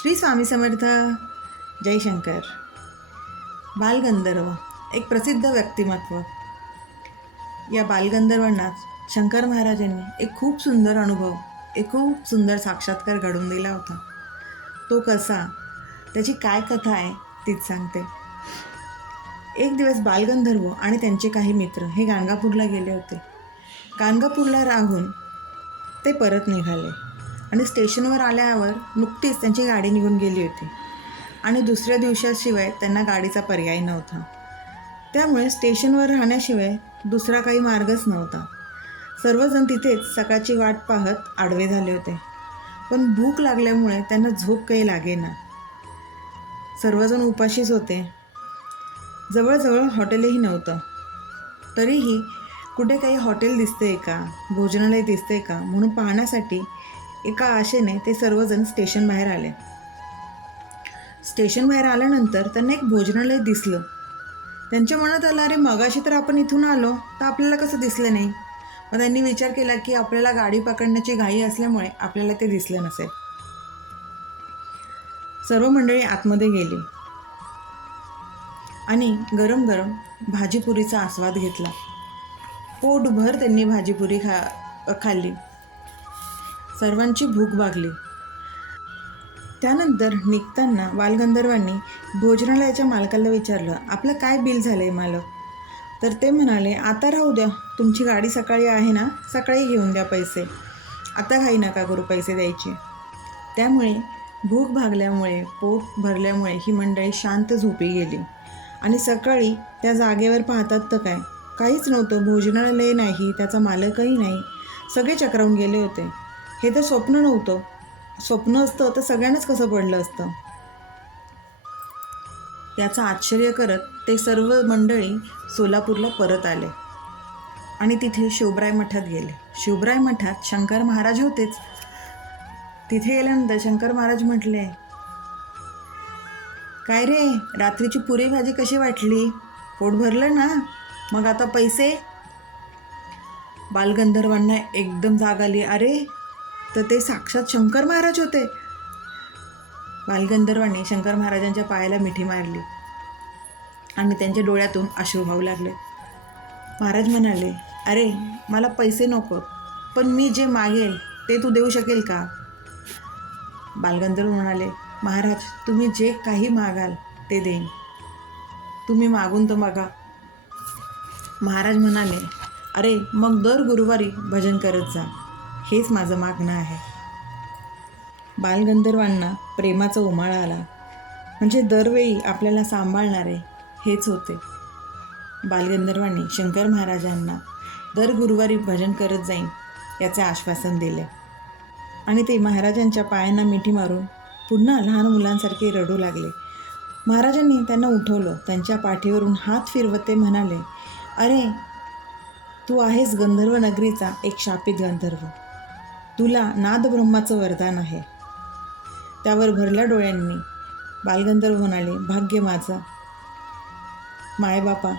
श्री स्वामी समर्थ. जयशंकर बालगंधर्व एक प्रसिद्ध व्यक्तिमत्व. या बालगंधर्वांना शंकर महाराजांनी एक खूप सुंदर अनुभव एक खूप सुंदर साक्षात्कार घडून दिला होता. तो कसा? त्याची काय कथा आहे? तीच सांगते. एक दिवस बालगंधर्व आणि त्यांचे काही मित्र हे गाणगापूरला गेले होते. गाणगापूरला राहून ते परत निघाले. आणि स्टेशनवर आल्यावर नुकतीच त्यांची गाडी निघून गेली होती. आणि दुसऱ्या दिवसाशिवाय त्यांना गाडीचा पर्याय नव्हता. त्यामुळे स्टेशनवर राहण्याशिवाय दुसरा काही मार्गच नव्हता. सर्वजण तिथेच सकाळची वाट पाहत आडवे झाले होते. पण भूक लागल्यामुळे त्यांना झोप काही लागेना. सर्वजण उपाशीच होते. जवळजवळ हॉटेलही नव्हतं. तरीही कुठे काही हॉटेल दिसते का? भोजनालय दिसते का? म्हणून पाहण्यासाठी एका आशेने ते सर्वजण स्टेशन बाहेर आले. स्टेशन बाहेर आल्यानंतर त्यांना एक भोजनालय दिसलं. त्यांच्या मनात आलं अरे मगाशी तर आपण इथून आलो तर आपल्याला कसं दिसलं नाही? मग त्यांनी विचार केला की आपल्याला गाडी पकडण्याची घाई असल्यामुळे आपल्याला ते दिसलं नसेल. सर्व मंडळी आतमध्ये गेली. आणि गरम गरम भाजीपुरीचा आस्वाद घेतला. पोटभर त्यांनी भाजीपुरी खा खाल्ली. सर्वांची भूक भागली. त्यानंतर निघताना बालगंधर्वांनी भोजनालयाच्या मालकाला विचारलं आपलं काय बिल झालं आहे मालक? तर ते म्हणाले आता राहू द्या तुमची गाडी सकाळी आहे ना सकाळी घेऊन द्या पैसे. आता घाई नका करू पैसे द्यायचे. त्यामुळे भूक भागल्यामुळे पोट भरल्यामुळे ही मंडळी शांत झोपी गेली. आणि सकाळी त्या जागेवर पाहतात तर काय? काहीच नव्हतं भोजनालय नाही त्याचा मालकही नाही. सगळे चक्रावून गेले होते. हे तर स्वप्न नव्हतं. स्वप्न असतं तर सगळ्यांनाच कसं पडलं असतं? याचं आश्चर्य करत ते सर्व मंडळी सोलापूरला परत आले. आणि तिथे शिवराय मठात गेले. शिवराय मठात शंकर महाराज होतेच. तिथे गेल्यानंतर शंकर महाराज म्हटले काय रे रात्रीची पुरी भाजी कशी वाटली? पोट भरलं ना? मग आता पैसे? बालगंधर्वांना एकदम जाग आली. अरे तर ते साक्षात शंकर महाराज होते. बालगंधर्वांनी शंकर महाराजांच्या पायाला मिठी मारली. आणि त्यांच्या डोळ्यातून अश्रू वाहू लागले. महाराज म्हणाले अरे मला पैसे नको पण मी जे मागेल ते तू देऊ शकेल का? बालगंधर्व म्हणाले महाराज तुम्ही जे काही मागाल ते देईन. तुम्ही मागून तर मागा. महाराज म्हणाले अरे मग दर गुरुवारी भजन करत जा. हेच माझं मागणं आहे. बालगंधर्वांना प्रेमाचा उमाळा आला. म्हणजे दरवेळी आपल्याला सांभाळणारे हेच होते. बालगंधर्वांनी शंकर महाराजांना दर गुरुवारी भजन करत जाईन याचे आश्वासन दिले. आणि ते महाराजांच्या पायांना मिठी मारून पुन्हा लहान मुलांसारखे रडू लागले. महाराजांनी त्यांना उठवलं. त्यांच्या पाठीवरून हात फिरवत ते म्हणाले अरे तू आहेस गंधर्व नगरीचा एक शापित गंधर्व. तुला नादब्रह्माचं वरदान आहे. त्यावर भरल्या डोळ्यांनी. बालगंधर्व म्हणाले भाग्य माझं. मायबापा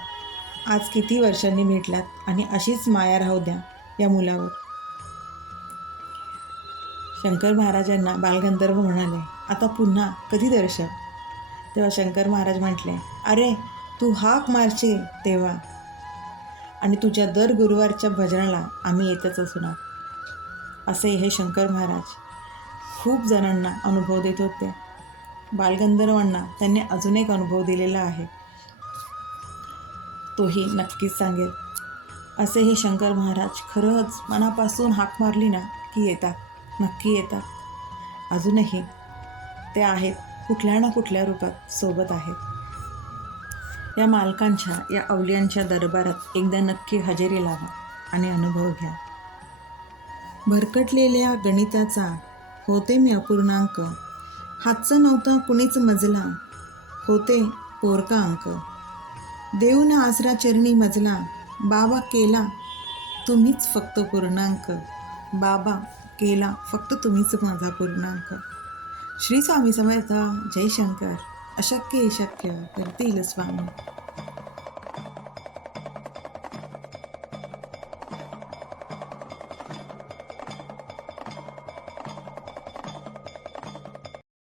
आज किती वर्षांनी भेटलात आणि अशीच माया राहू द्या या मुलावर. शंकर महाराजांना बालगंधर्व म्हणाले आता पुन्हा कधी दर्शन? तेव्हा शंकर महाराज म्हटले अरे तू हाक मारशील तेव्हा. आणि तुझ्या दर गुरुवारच्या भजनाला आम्ही येतच असणार. असे हे शंकर महाराज खूप जणांना अनुभव देत होते. बालगंधर्वांना त्यांनी अजून एक अनुभव दिलेला आहे. तोही नक्कीच सांगेल. असे हे शंकर महाराज खरंच मनापासून हाक मारली ना की येतात नक्की येतात. अजूनही ते आहेत कुठल्या ना कुठल्या रूपात सोबत आहेत. या मालकांच्या या अवलियांच्या दरबारात एकदा नक्की हजेरी लावा आणि अनुभव घ्या. भरकटलेल्या गणिताचा होते मी अपूर्णांक. हातचं नव्हता कुणीच मजला होते पोरका अंक. देऊन आसरा चरणी मजला बाबा केला तुम्हीच फक्त पूर्णांक. बाबा केला फक्त तुम्हीच माझा पूर्णांक. श्री स्वामी समर्थ जयशंकर अशक्य शक्य करतील स्वामी.